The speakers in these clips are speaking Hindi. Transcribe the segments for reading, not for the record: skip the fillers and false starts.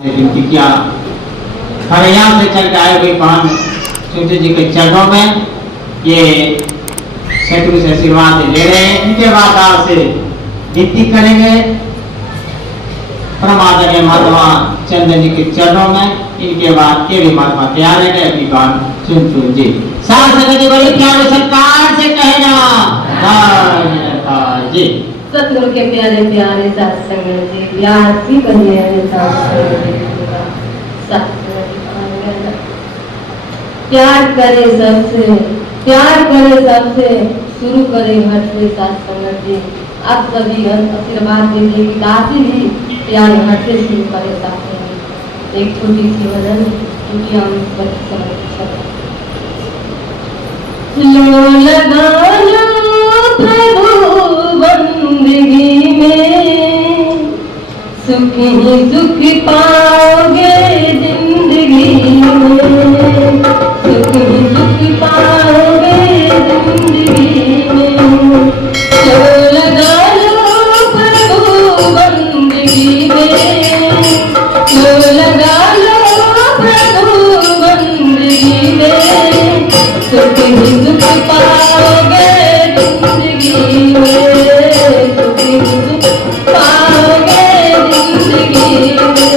विनती किया। और यहाँ से चल के आए हुए भगवान सूर्य जी के चरणों में ये सतगुरु से आशीर्वाद ले रहे हैं। इनके बाद आपसे विनती करेंगे परमादरणीय महात्मा चंदन जी के चरणों में। इनके बाद ये भी महात्मा तैयार है अपनी बात सुन जी। साथ संगत जी बोले प्यारे सत्कार से कहना जी। सतगुरु के प्यारे प्यारे साथ संगत जी, प्यार की कन्या साथ प्यार करे सबसे शुरू करे घर से। साथ संगत जी आप सभी आशीर्वाद दीजिए कि काफी भी प्यार घर से शुरू करे। साथ संगत एक छोटी सी भजन क्योंकि हम लो लगा लो प्रभु बंदगी में, सुख ही सुख पाओगे जिंदगी में, सुख ही सुख पाओगे जिंदगी में। लो लगा लो प्रभु बंदगी में, लो लगा लो प्रभु बंदगी में, सुख ही सुख पाओगे जिंदगी में, सुख ही सुख पाओगे जिंदगी में।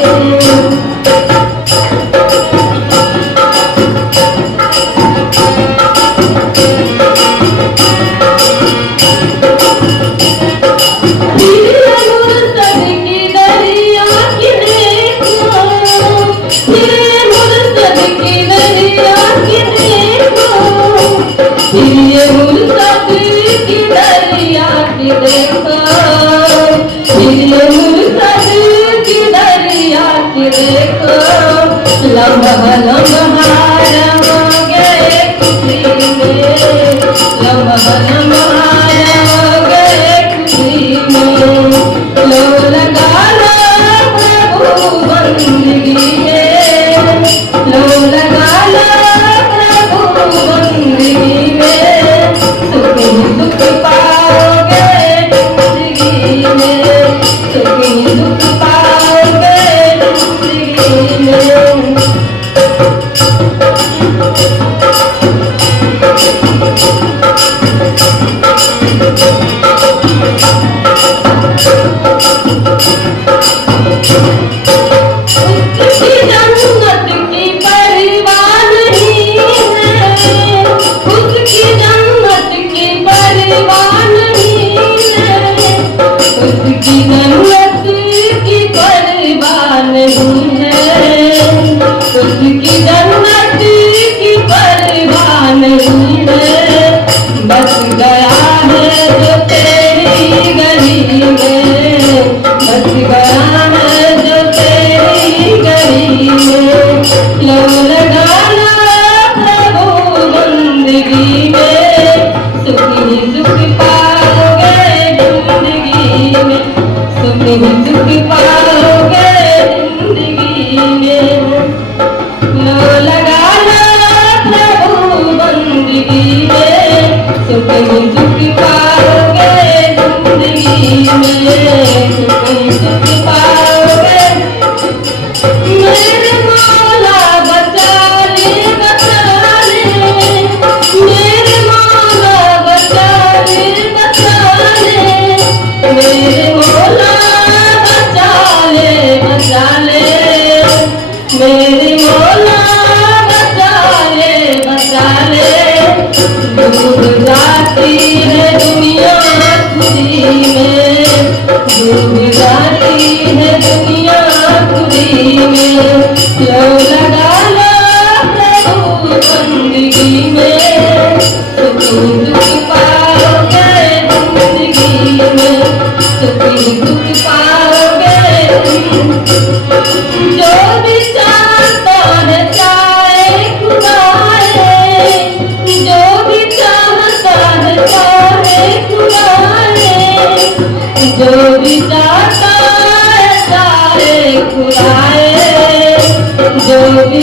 जो भी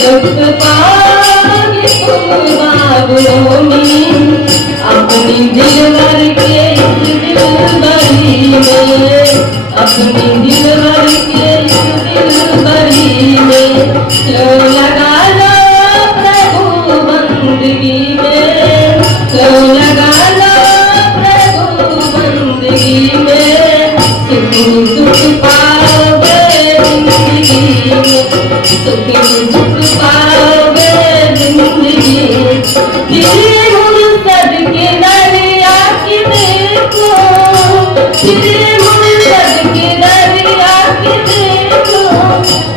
दुख पाओगे तुम बाबूनी, अपनी दिलवर के दिलबरी में, अपनी दिलवर के दिलबरी में, लो लगा लो प्रभु बंदगी में, लो लगा लो प्रभु बंदगी में, सुख पाओगे जिंदगी में, सुख पाओगे जिंदगी में। फिर मुर्शद के दरिया की देखो, फिर मुर्शद के दरिया की देखो,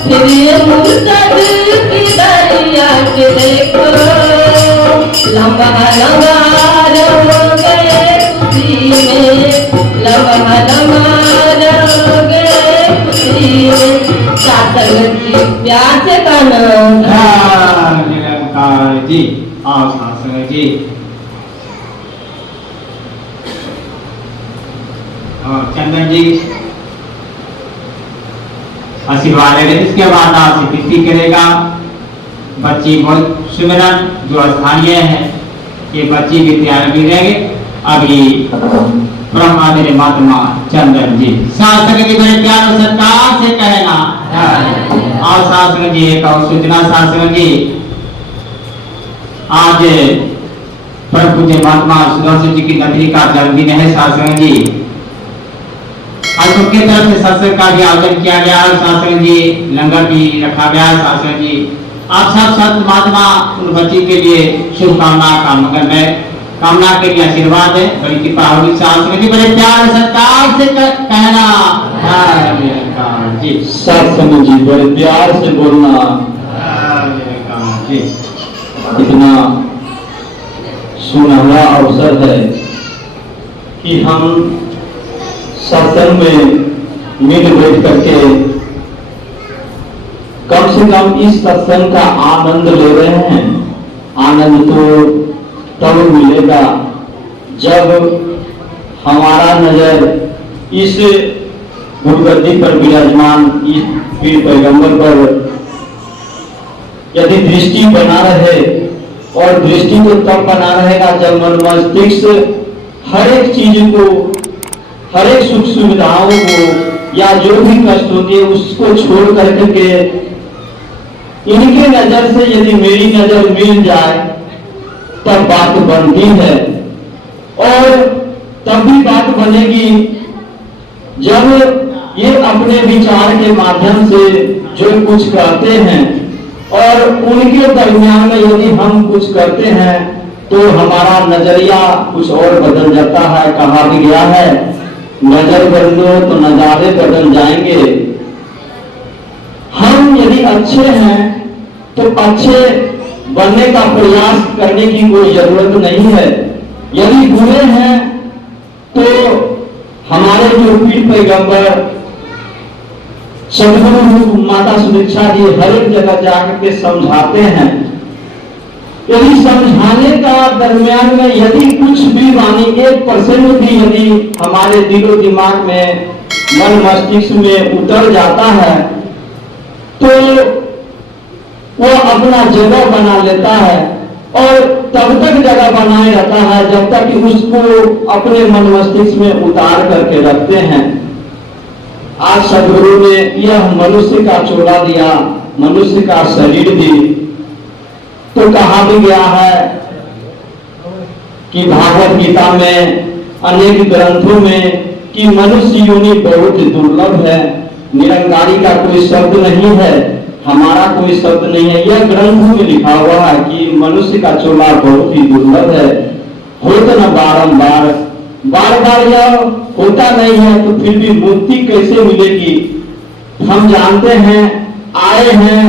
फिर मुर्शद की दरिया के देखो, लम्बा लम्बा रह गए खुशी में, लम्बा लम्बा रह गए खुशी में। शासन की प्यास का नाम निरंकार जी। आओ शासन जी। और चंदन जी आशीर्वाद लेंगे, इसके बाद आपसे विनती करेगा बच्ची बहुत सुमिरन जो स्थानीय है, ये बच्ची भी तैयार भी रहेंगे। अभी ब्रह्मादि महात्मा चंदन जी शासक जी बड़े प्यार और सत्कार से कहना। और शासक जी एक और सूचना, शासक जी आज परम पूज्य महात्मा सुदर्शन जी की नगरी का जन्मदिन है। शासक जी आज उनकी तरफ से सत्संग का भी आयोजन किया गया, शासक जी लंगर भी रखा गया। शासक जी आप सब संत महात्मा उन बच्ची के लिए शुभकामना का मंगलमय कामना के लिए आशीर्वाद है, बड़ी कृपा होगी। शासक जी बड़े प्यार सत्कार से कहना जी। सत्संग जी बड़े प्यार से बोलना जी। इतना सुनहरा अवसर है कि हम सत्संग में मिल बैठ करके कम से कम इस सत्संग का आनंद ले रहे हैं। आनंद तो तब मिलेगा जब हमारा नजर इस गुरुगद्दी पर विराजमान इस पीर पैगंबर पर यदि दृष्टि बना रहे, और दृष्टि तो तब बना रहेगा जब मन मस्तिष्क हर एक चीज को, हर एक सुख सुविधाओं को या जो भी कष्ट होती है उसको छोड़ करके इनके नजर से यदि मेरी नजर मिल जाए तब बात बनती है। और तब भी बात बनेगी जब ये अपने विचार के माध्यम से जो कुछ कहते हैं और उनके दरमियान में यदि हम कुछ करते हैं तो हमारा नजरिया कुछ और बदल जाता है। कहा भी गया है नजर बदलो तो नजारे बदल जाएंगे। हम यदि अच्छे हैं तो अच्छे बनने का प्रयास करने की कोई जरूरत नहीं है। यदि बुरे हैं तो हमारे जो पीर पैगंबर सदगुरु माता सुदीक्षा जी हर एक जगह जाकर के समझाते हैं। यदि समझाने का दरमियान में यदि कुछ भी वाणी 1% भी यदि हमारे दिलो दिमाग में मन मस्तिष्क में उतर जाता है तो वो अपना जगह बना लेता है और तब तक जगह बनाए रहता है जब तक कि उसको अपने मन मस्तिष्क में उतार करके रखते हैं। आज सदगुरु ने यह मनुष्य का चोला दिया, मनुष्य का शरीर दी, तो कहा भी गया है कि भागवत गीता में अनेक ग्रंथों में कि मनुष्य योनि बहुत दुर्लभ है। निरंकारी का कोई शब्द नहीं है, हमारा कोई शब्द नहीं है। यह ग्रंथ में लिखा हुआ है कि मनुष्य का चोला बहुत ही दुर्लभ है। होता न बारंबार, बार बार यह होता नहीं है तो फिर भी मुक्ति कैसे मिलेगी। हम जानते हैं आए हैं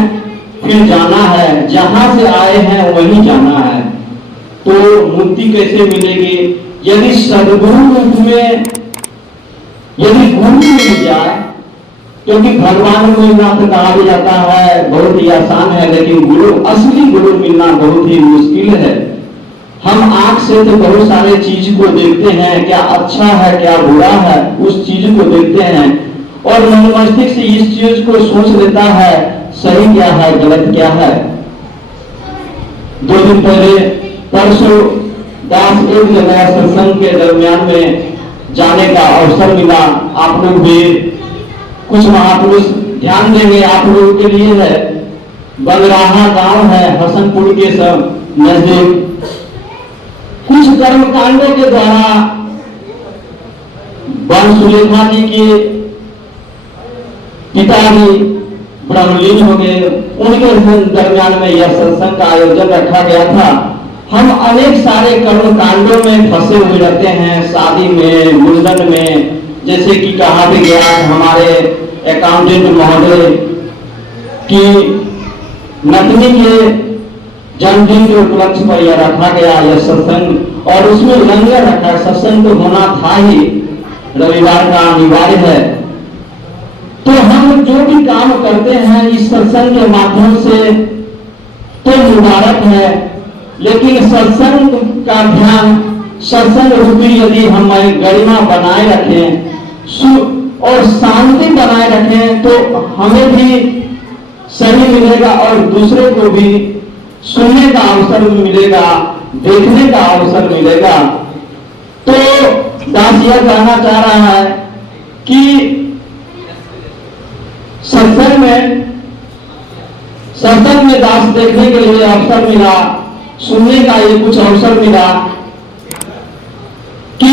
फिर जाना है, जहां से आए हैं वहीं जाना है, तो मुक्ति कैसे मिलेगी। यदि सदगुरु रूप में यदि गुरु मिल जाए, क्योंकि भगवान को मिलना तो कहा भी जाता है बहुत ही आसान है, लेकिन गुरु असली गुरु मिलना बहुत ही मुश्किल है। हम आंख से तो बहुत सारे चीज को देखते हैं, क्या अच्छा है क्या बुरा है, उस चीज को देखते हैं और मन मस्तिष्क से इस चीज को सोच लेता है सही क्या है गलत क्या है। 2 दिन पहले परसों दास एक जगह सत्संग के दरमियान में जाने का अवसर मिला। आप लोग भी कुछ महापुरुष ध्यान देंगे, आप लोगों के लिए है। बगराहा गांव है हसनपुर के सब नजदीक। कुछ कर्म कांडों के द्वारा बन सुलेखा जी के पिताजी ब्रह्मलीन हो गए। उनके दरमियान में यह सत्संग का आयोजन रखा गया था। हम अनेक सारे कर्म कांडों में फंसे हुए रहते हैं, शादी में, मुंडन में, जैसे कि कहा भी गया हमारे अकाउंटेंट महोदय की नतनी के जन्मदिन के उपलक्ष्य पर यह रखा गया यह सत्संग, और उसमें लंगर रखा। सत्संग तो होना था ही, रविवार का अनिवार्य है। तो हम जो भी काम करते हैं इस सत्संग के माध्यम से तो मुबारक है, लेकिन सत्संग का ध्यान, सत्संग रूपी यदि हम गरिमा बनाए रखें और शांति बनाए रखें तो हमें भी सही मिलेगा और दूसरे को भी सुनने का अवसर मिलेगा, देखने का अवसर मिलेगा। तो दास यह कहना चाह रहा है कि सत्संग में दास देखने के लिए अवसर मिला, सुनने का ये कुछ अवसर मिला कि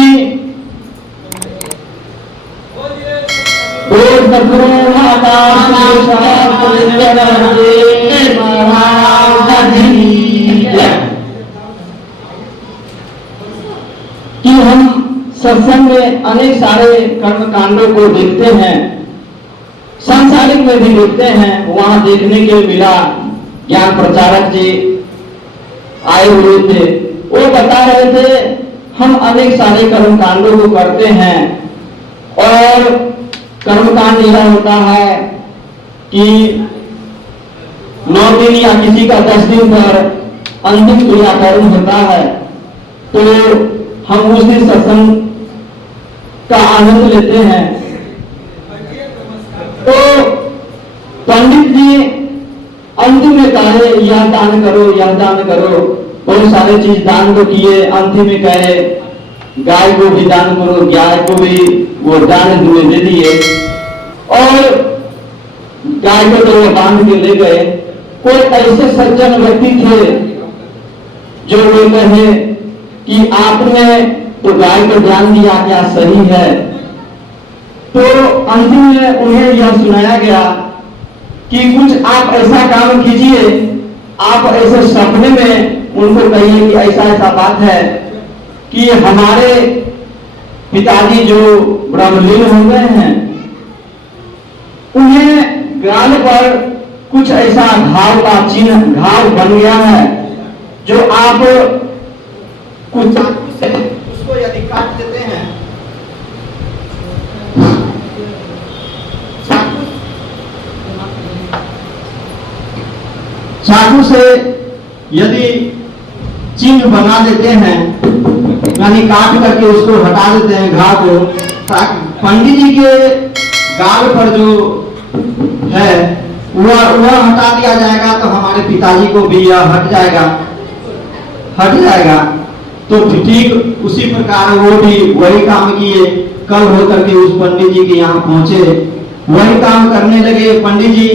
कि हम सत्संग में अनेक सारे कर्म कांडों को देखते हैं, सांसारिक में भी देखते हैं। वहां देखने के मिला ज्ञान प्रचारक जी आए हुए थे, वो बता रहे थे हम अनेक सारे कर्म कांडों को करते हैं और कर्मकांड यह होता है कि 9 दिन या किसी का 10 दिन पर अंतिम क्रियाकर्म होता है, तो हम उस दिन सत्संग का आनंद लेते हैं। तो पंडित जी अंतिम में कहे यह दान करो, यह दान करो, बहुत सारे चीज दान को किए। अंतिम में कहे गाय को भी दान करो, गाय को भी वो दान दे दिए और गाय को तो वो बांध के ले गए। कोई ऐसे सज्जन व्यक्ति थे जो वो कहे कि आपने तो गाय को दान दिया, क्या सही है? तो अंतिम में उन्हें यह सुनाया गया कि कुछ आप ऐसा काम कीजिए, आप ऐसे सपने में उनको कहिए कि ऐसा ऐसा बात है कि हमारे पिताजी जो ब्रह्मलीन हो गए हैं, उन्हें गाल पर कुछ ऐसा घाव का चिन्ह, घाव बन गया है, जो आप कुछ उसको यदि काट देते हैं, चाकू से यदि चिन्ह बना देते हैं, यानी काट करके उसको हटा देते हैं घाव को, पंडित जी के गाल पर जो है वह हटा दिया जाएगा, तो हमारे पिताजी को भी यह हट जाएगा। तो ठीक उसी प्रकार वो भी वही काम किए। कल होकर के उस पंडित जी के यहाँ पहुंचे, वही काम करने लगे। पंडित जी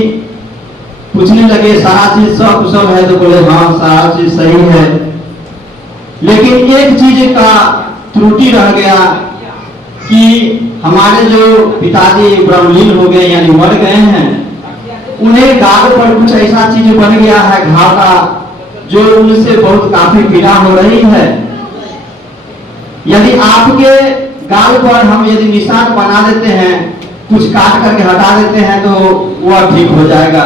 पूछने लगे सारा चीज सब कुशल है? तो बोले हाँ सारा चीज सही है, लेकिन एक चीज का त्रुटि रह गया कि हमारे जो पिताजी ब्रह्मलीन हो गए यानी मर गए हैं, उन्हें गाल पर कुछ ऐसा चीज बन गया है घाव का, जो उनसे बहुत काफी पीड़ा हो रही है। यदि आपके गाल पर हम यदि निशान बना देते हैं, कुछ काट करके हटा देते हैं, तो वह ठीक हो जाएगा।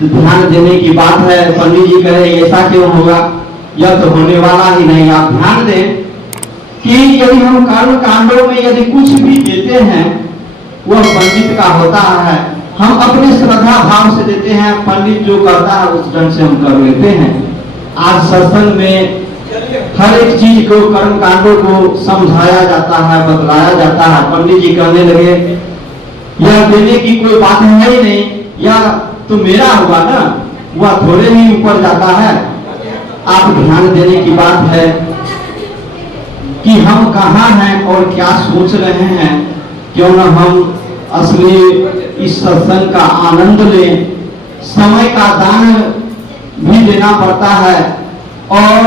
तो ध्यान देने की बात है। पंडित जी कहे ऐसा क्यों होगा, यह तो होने वाला ही नहीं। आप ध्यान दें कि यदि हम कर्म कांडों में यदि कुछ भी देते हैं, वह पंडित का होता है। हम अपने श्रद्धा भाव से देते हैं, पंडित जो करता है उस ढंग से हम कर लेते हैं। आज सत्संग में हर एक चीज को, कर्म कांडों को समझाया जाता है, बतलाया जाता है। पंडित जी कहने लगे यह देने की कोई बात है ही नहीं, यह तो मेरा हुआ ना, वह थोड़े ही ऊपर जाता है। आप ध्यान देने की बात है कि हम कहाँ हैं और क्या सोच रहे हैं। क्यों न हम असली इस सत्संग का आनंद लें। समय का दान भी देना पड़ता है और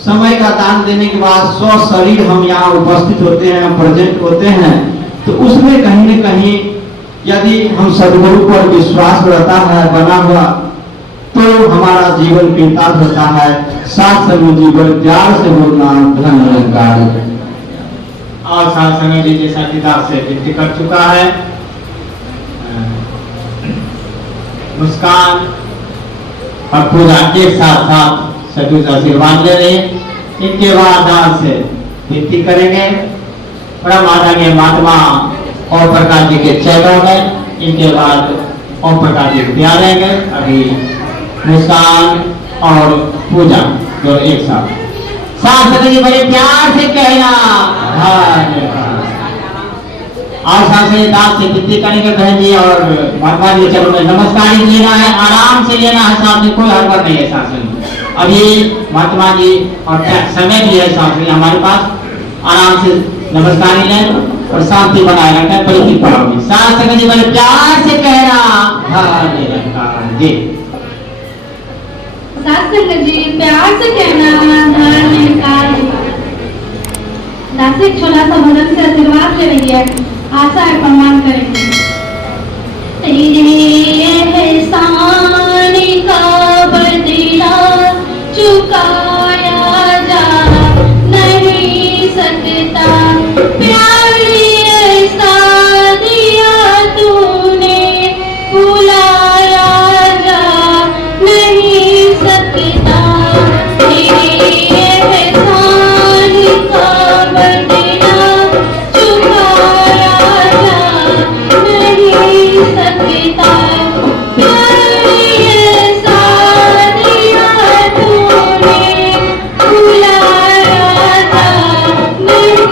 समय का दान देने के बाद स्व शरीर हम यहाँ उपस्थित होते हैं, प्रेजेंट होते हैं, तो उसमें कहीं न कहीं यदि हम सदगुरु पर विश्वास रहता है बना हुआ, तो हमारा जीवन कृतार्थ होता है। सात संग जीवन प्यार से बोलना धन निरंकार। और सात संग जी जैसा किताब से विनती कर चुका है, मुस्कान और पूजा एक साथ साथ सभी से आशीर्वाद ले रहे। इनके बाद दान से विनती करेंगे परम आदरणीय महात्मा ओम प्रकाश जी के चरणों में। इनके बाद ओम प्रकाश जी तैयार रहेंगे। अभी मुस्कान और पूजा दोनों एक साथ। साथ जी बड़े प्यार से कहना और साथ से दास से विनती करेंगे बहन जी और महात्मा जी चलो में नमस्कार ही लेना है, आराम से लेना है, साथ में कोई हड़बड़ नहीं है। साथ में अभी महात्मा जी और समय भी है साथ में हमारे पास, आराम से नमस्कार ही लें और शांति बनाए रखें, बड़ी कृपा होगी। साथ संगत जी बड़े प्यार से कहना जी। साथ संगत जी प्यार से कहना दास एक छोटा सा भजन से आशीर्वाद ले रही है, आशा है प्रमाण करेंगे। तेरे एहसान का बदला चुकाया जा नहीं सकता, प्यारी ऐसा दिया तूने भुलाया जा नहीं सकता। तेरे एहसान का बदला चुकाया जा नहीं सकता, प्यारी ऐसा दिया तूने भुलाया जा नहीं।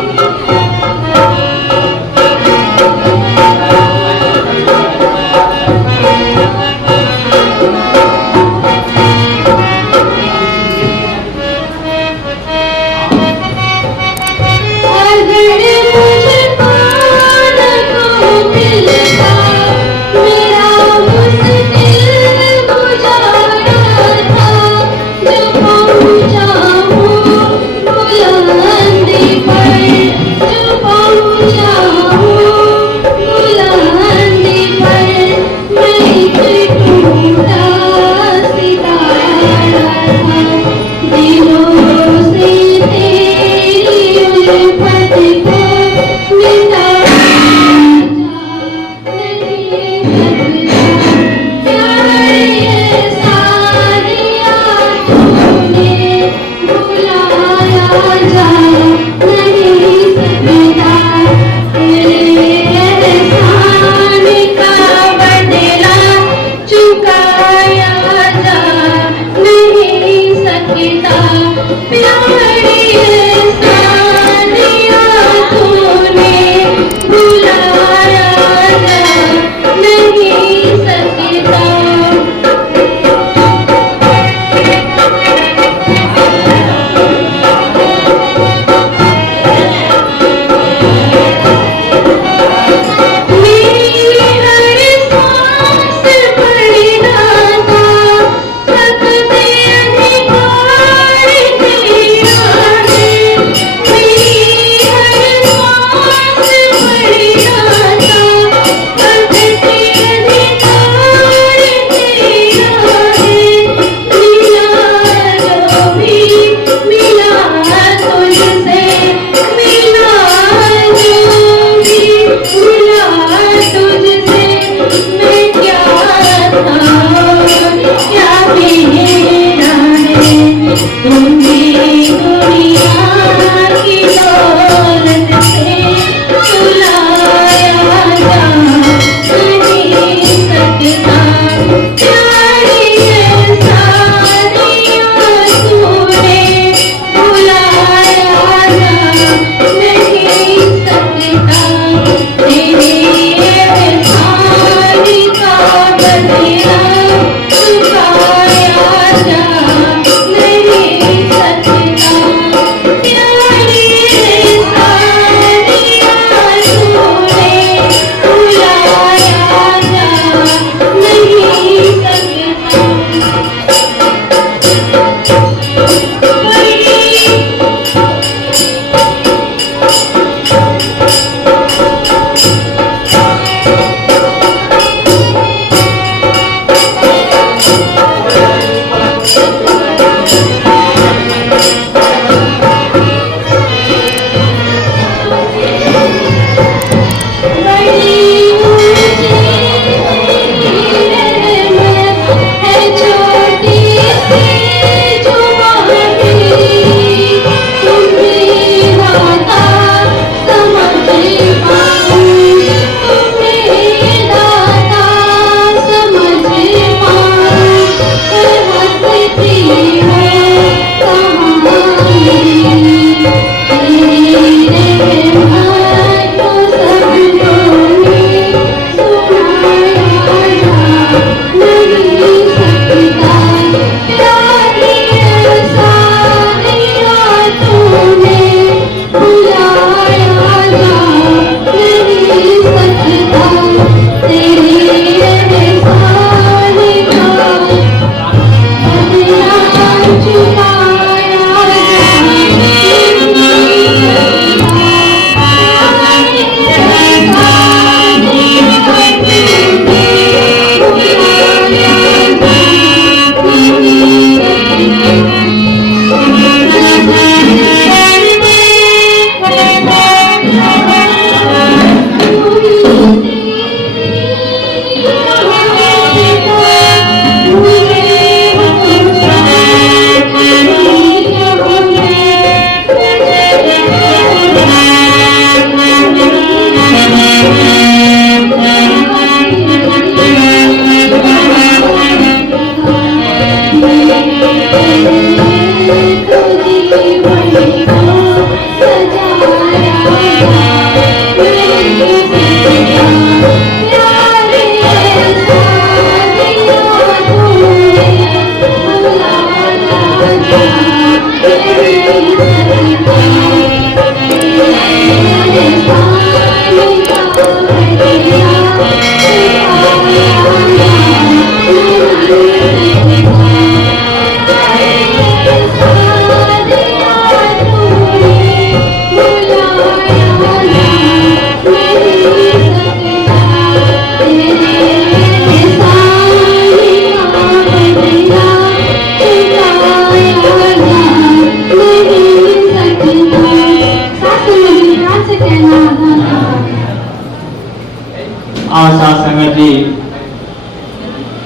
साथ संगत जी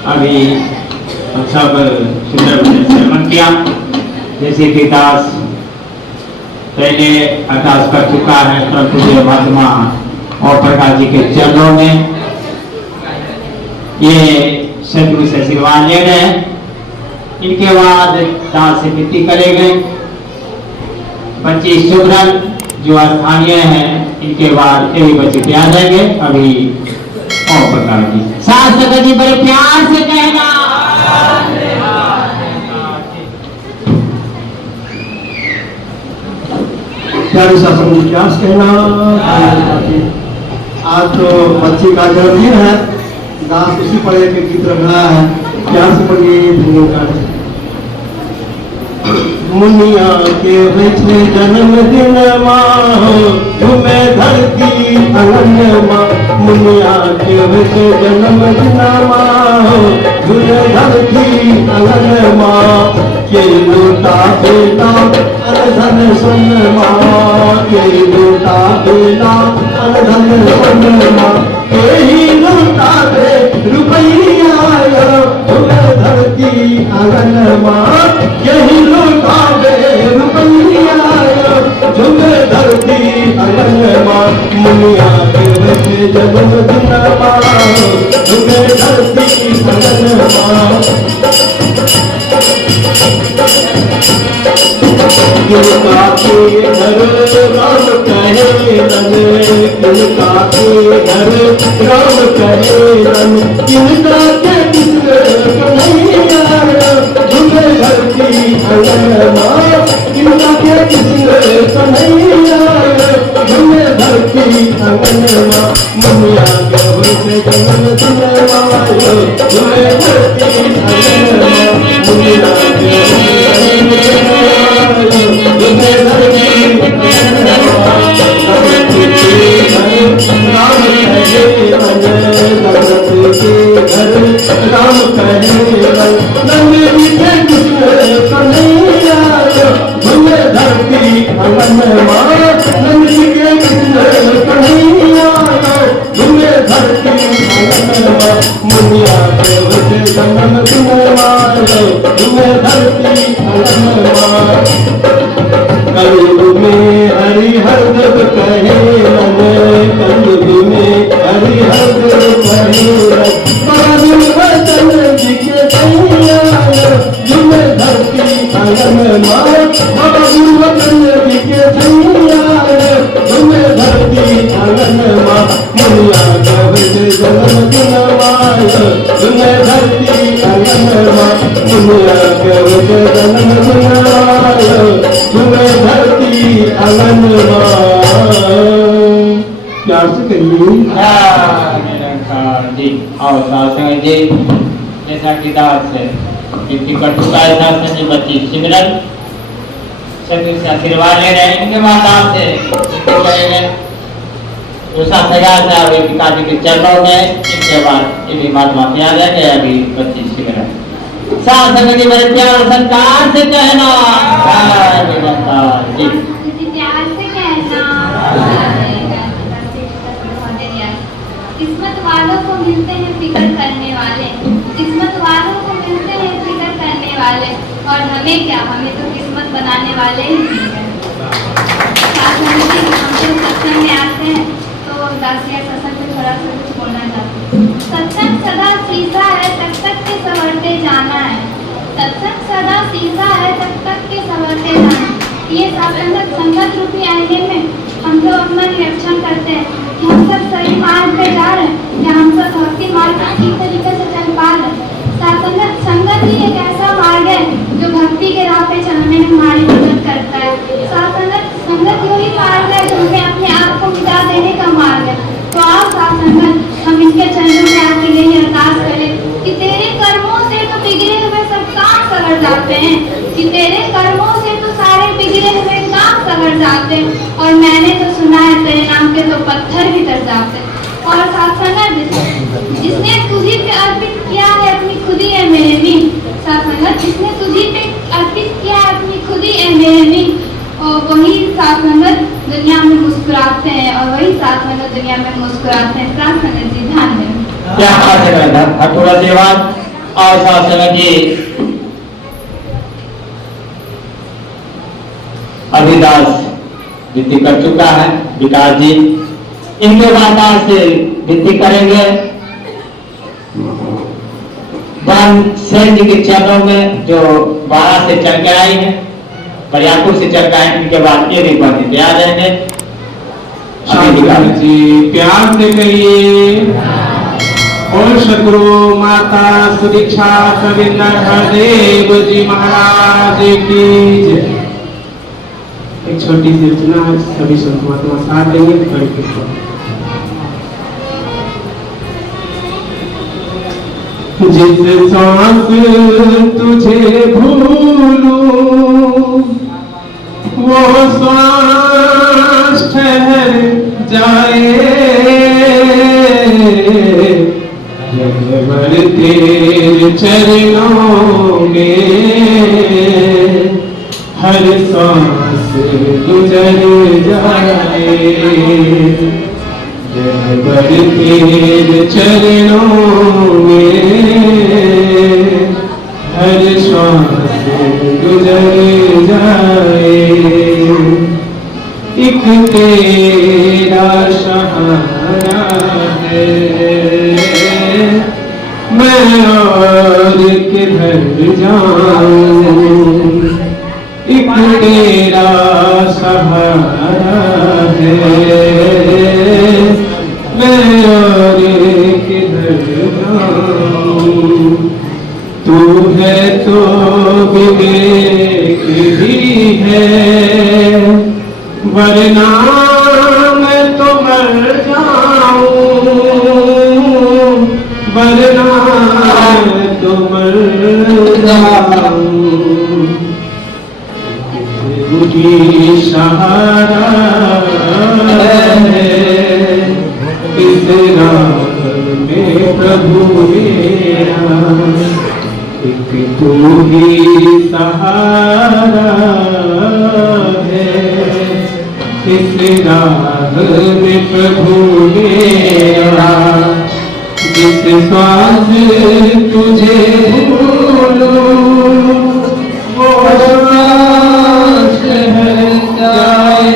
अभी हम सब सुंदर वचन श्रवण किया। जैसे कि दास पहले अरदास कर चुका है प्रभु जी महात्मा और प्रकाश जी के चरणों में, ये सदगुरु से आशीर्वाद ले रहे हैं। इनके बाद दास से विनती करेंगे बच्चे सुब्रन जो स्थानीय हैं, इनके बाद ये भी बच्चे तैयार रहेंगे। अभी और प्रकार की साथ संगत जी बड़े प्यार से कहना प्यारे शासन जी प्यार से कहना। आज तो बच्चे का जन्मदिन है, दास उसी पढ़े के गीत रखा है, प्यार से पढ़िए। मुनिया के बचे जन्मदिन झूमे धरती अनन्य माँ, मुनिया के बचे जन्मदिन झूमे धरती अनन्य माँ, के लूटा बेटा अनधन सुन माँ, के लूटा बेटा अनधन सुन माँ, के ही लूटा दे रुपया झूमे धरती अनन्य माँ, के ही लूटा झुमे धरती अनन्य माँ, मुनिया के बचे जन्मदिन झुमे धरती अनन्य माँ। किनका के घर राम कहे रन, किनका के घर राम कहे रन, किनका के किसने कन्हैया झुमे धरती अनन्य माँ, किनका के किसने कन्हैया झुमे धरती अनन्य माँ, मुनिया के बचे जन्मदिन झुमे धरती अनन्य माँ, मुनिया के झुमे धरती अनन्य माँ। राम कहे रन, दशरथ के घर राम कहे रन, नंदी के किसने कन्हैया झुमे धरती अनन्य माँ, नंदी के किसने कन्हैया झुमे धरती अनन्य माँ, मुनिया के बचे जन्मदिन झुमे धरती अनन्य माँ। कलयुग में हरिहर देव कहे रन, कलयुग में हरिहर देव कहे रन, बाबू वचन जी के कैया झुमे धरती अनन्य माँ, बाबू वचन जी के कैया झुमे धरती अनन्य माँ, मुनिया के बचे जन्मदिन झुमे धरती अनन्य माँ, मुनिया के बचे जन्मदिन झुमे धरती अनन्य माँ। प्यार से कहिए जी। और साथ संगत जी जैसा कि दास से विनती कर चुका है, साथ संगत जी बच्ची सिमरन सभी से आशीर्वाद ले रहे हैं। इनके बाद दास से करेंगे दूसरा सगार से अभी पिताजी के चरणों में, इनके बाद ये भी महात्मा तैयार है। अभी बच्ची सिमरन साथ संगत जी मेरे प्यार और सत्कार से कहना जी। प्यार से कहना किस्मत वालों को मिलते हैं फिक्र करने वाले, किस्मत वालों को मिलते हैं फिक्र करने वाले, और हमें क्या, हमें तो किस्मत बनाने वाले ही हैं। हम जब सत्संग में आते हैं तो दासिया सत्संग में थोड़ा सा कुछ बोलना चाहते हैं। सत्संग सदा शीशा है, तक तक के संवरते जाना है, सत्संग सदा शीशा है, तक तक के संवरते जाना। ये संगत रूपी आईने में हम लोग अपना निरीक्षण करते हैं कि हम सब सही मार्ग पे जा रहे हैं या हम सब भक्ति मार्ग पर ठीक तरीके से चल पा रहे हैं। संगत ही एक ऐसा मार्ग है जो भक्ति के राह पे चलने में हमारी मदद करता है। संगत वही मार्ग है जो हमें अपने आप को मिटा देने का मार्ग है। तो आप संगत हम इनके चरणों में आपके लिए अरदास करें कि तेरे कर्मों से तो बिगड़े हुए सब काम सवर जाते हैं, कि तेरे कर्मों से तो सारे बिगड़े हुए काम सवर जाते हैं, और मैंने तो सुना है तेरे नाम के तो पत्थर भी तर जाते हैं। और संगत जिसने तुझी पे अर्पित किया है अपनी खुदी है मेरे भी, संगत जिसने तुझी पे अर्पित किया है अपनी खुदी है मेरे भी, और वही संगत दुनिया में मुस्कुराते हैं, और वही संगत दुनिया में मुस्कुराते हैं। संगत जी ध्यान दें। क्या बात है, थोड़ा सेवाद और संगत जी अभिदास विनती कर चुका है, विकास जी इनके बाद से विनती करेंगे सेन जी के चरणों में जो 12 से चल के आई है, बरियापुर से चल के आए, इनके बाद ये भी बनते आ जाएंगे। जी प्यार से कहिए और सदगुरु माता सुदीक्षा कविंदर हरदेव जी महाराज की जय। एक छोटी सी रचना है, सभी संत महात्मा साथ देंगे करके। जिस सांस तुझे भूलूं वो सांस ठहर जाए, जब तेरे चरणों में हर सांस गुजर जाए, जब तेरे चरणों में हर सांस गुजर जाए, एक तेरा सहारा है, मैं और किधर जाऊं, एक तेरा सहारा है, मैं और किधर जाऊं, तू है तो भी भी है, वरना मैं तो मर जाऊं, वरना मैं तो मर जाऊं, की सहारा है इस राह में प्रभु मेरा, एक तू ही सहारा है इस राह में प्रभु मेरा, जिस श्वास तुझे भूलूं वो श्वास ठहर जाए,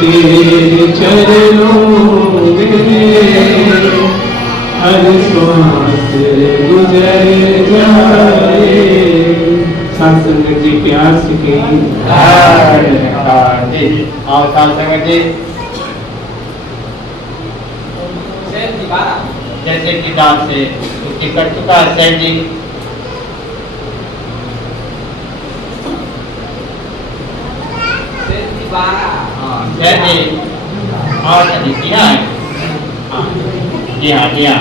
तेरे चरणों में हर श्वास गुजर जाए। साथ संगत जी प्यार से कहिए और साथ संगत जी जैसे कि दान से छुट्टी कर चुका है सैन जी, सैन जी और जी हाँ जी हाँ जी हाँ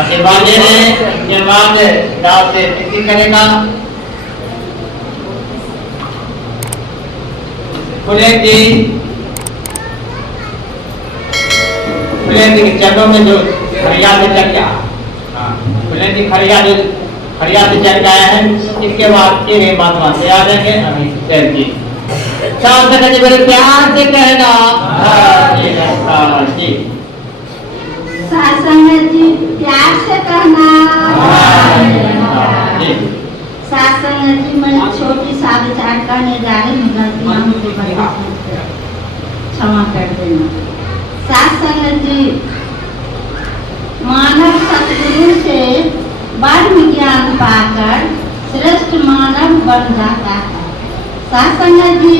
आशीर्वाद दे रहे हैं, धन्यवाद दान से छुट्टी करेगा। फुलेन जी के चरणों में जो खड़िया से चल गया, फुलेन जी खड़िया से चल गए हैं, इसके बाद ये महात्मा से आ जाएंगे अभी सैन जी। साथ संगत जी बड़े प्यार से कहना जी, साथ संगत जी प्यार से कहना जी। साथ संगत जी मैं छोटी सा विचार करने जा रही हूँ, गलतियाँ मुझे बता क्षमा कर देना। साथ संगत जी मानव सतगुरु से ब्रह्म ज्ञान पाकर श्रेष्ठ मानव बन जाता है। साथ संगत जी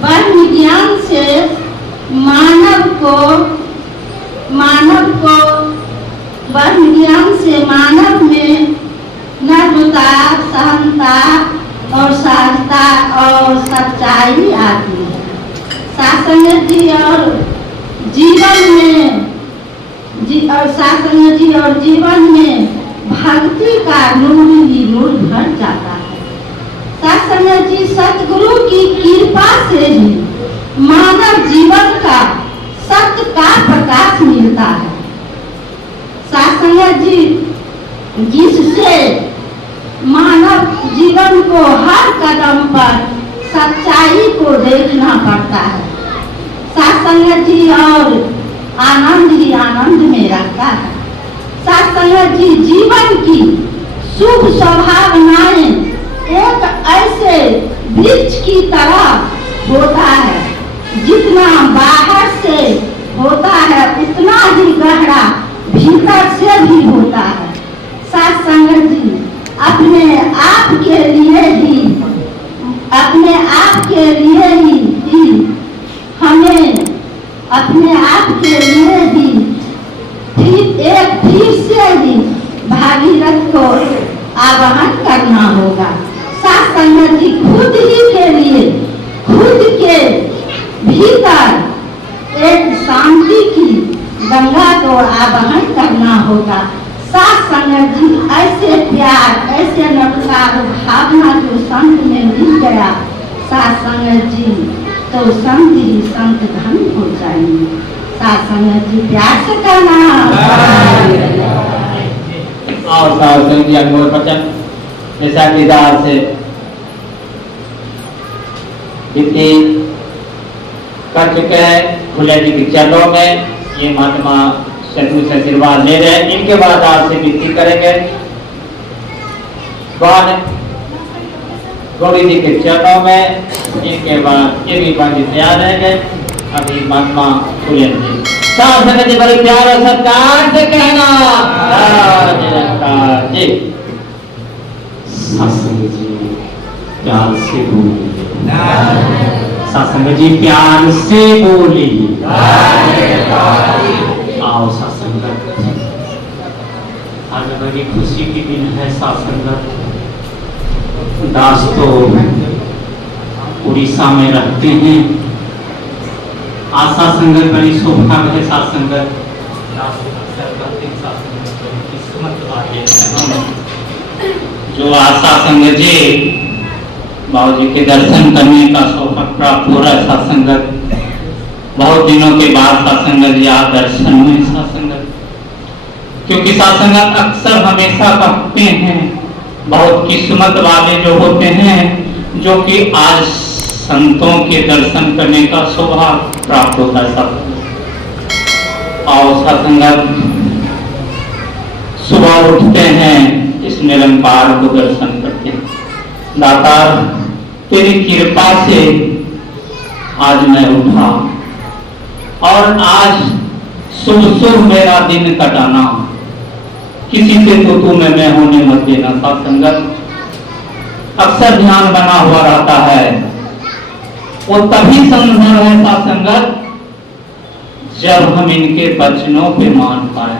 ब्रह्म ज्ञान से मानव को ब्रह्म ज्ञान से मानव में न जुता सहनता और सहजता और सच्चाई आती है। सासंग जी और जीवन में सासंग जी और जीवन में भक्ति का नूर ही नूर भर जाता है। सासंग जी सतगुरु की कृपा से ही मानव जीवन का सत्य का प्रकाश मिलता है। सासंग जी जिससे मानव जीवन को हर कदम पर सच्चाई को देखना पड़ता है। सासंग जी और आनंद ही आनंद में रहता है। सासंग जी जीवन की शुभ संभावनाएं एक ऐसे वृक्ष की तरह होता है, जितना बाहर से होता है उतना ही गहरा भीतर से भी होता है। सासंग जी अपने आप के लिए ही हमें अपने आप के लिए ही फिर से ही भागीरथ को आवाहन करना होगा। सासंग जी खुद ही के लिए खुद के भीतर एक शांति की गंगा को आवाहन करना होगा। सासंग जी ऐसे प्यार ऐसे नकार भावना जो संत में मिल गया सासंग जी तो संत ही संत धन हो जाएंगे। सासंग जी प्यार से करना। और सासंग जी अनमोल वचन जैसा कि दास से विनती कर चुके हैं भोले जी के चरणों में। ये महात्मा सतगुरु से आशीर्वाद ले रहे हैं। इनके बाद आपसे विनती करेंगे गौरी जी के चरणों में। इनके बाद ये भी बाकी तैयार रहेंगे। अभी महात्मा भोले जी सासंग जी बड़े प्यार और सत्कार से कहना जी। सासंग जी प्यार से बोलिए। सासंग जी प्यार से बोलिए। आओ सासंगत, आज बड़ी खुशी की दिन है सासंगत। दास तो उड़ीसा में रहते हैं। आज सासंगत बड़ी सौभाग्य है। सासंगत दास अक्सर कहते हैं सासंगत बड़ी किस्मत वाले हैं जो आज सासंगत जी बाबू जी के दर्शन करने का सौभाग्य प्राप्त हो रहा है। सासंगत बहुत दिनों के बाद सासंगत जी आप दर्शन हुए सासंगत, क्योंकि सासंगत अक्सर हमेशा कहते हैं बहुत किस्मत वाले जो होते हैं जो कि आज संतों के दर्शन करने का सौभाग्य प्राप्त होता है। सासंगत और सासंगत सुबह उठते हैं इस निरंकार को दर्शन करते हैं। दातार तेरी कृपा से आज मैं उठा और आज शुभ शुभ मेरा दिन कटाना। किसी से तो तू मैं होने मत देना। सासंगत अक्सर ध्यान बना हुआ रहता है, वो तभी संभव है सासंगत जब हम इनके वचनों पे मान पाए,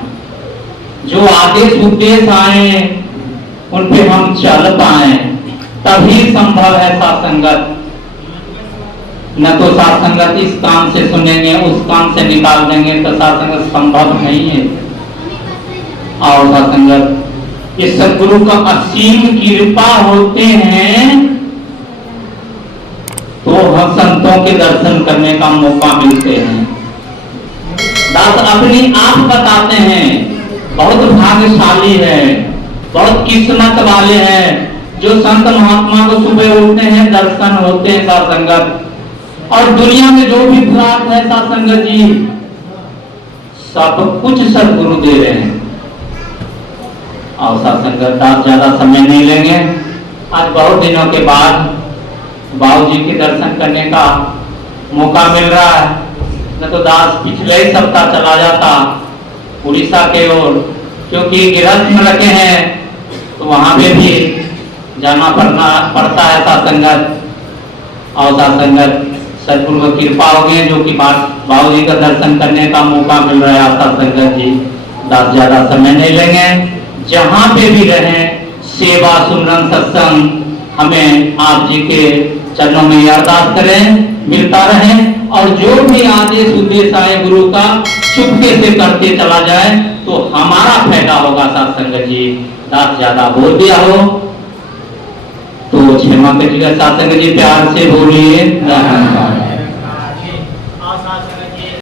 जो आदेश उपदेश आए उन पे हम चल पाए, तभी संभव है सासंगत। न तो सासंगत इस काम से सुनेंगे उस काम से निकाल देंगे तो सासंगत संभव नहीं है। और सासंगत ये सद्गुरु का असीम कृपा होते हैं तो हम संतों के दर्शन करने का मौका मिलते हैं। दास अपनी आप बताते हैं बहुत भाग्यशाली है, बहुत किस्मत वाले हैं जो संत महात्मा को सुबह उठते हैं दर्शन होते हैं सासंगत। और दुनिया में जो भी प्राप्त है सासंगत जी सब कुछ सद्गुरु दे रहे हैं। और सासंगत आप ज्यादा समय नहीं लेंगे। आज बहुत दिनों के बाद बाबू जी के दर्शन करने का मौका मिल रहा है, न तो दास पिछले ही सप्ताह चला जाता उड़ीसा के ओर, क्योंकि गिरफ्त में रखे हैं तो वहां पे भी जाना पड़ता है सासंगत। और सासंगत सद्गुरु की कृपा हो गई जो कि बाबू जी का दर्शन करने का मौका मिल रहा है। सासंगत जी दास ज्यादा समय नहीं लेंगे, जहां पे भी रहें सेवा सुमरन सत्संग हमें आप जी के चरणों में अरदास करें, मिलता रहे और जो भी आदेश उद्देश्य आए गुरु का चुपके से करते चला जाए तो हमारा फायदा होगा। साथ संगत जी, दास ज्यादा बोल दिया हो तो क्षमा करिएगा। साथ संगत जी प्यार से बोलिए।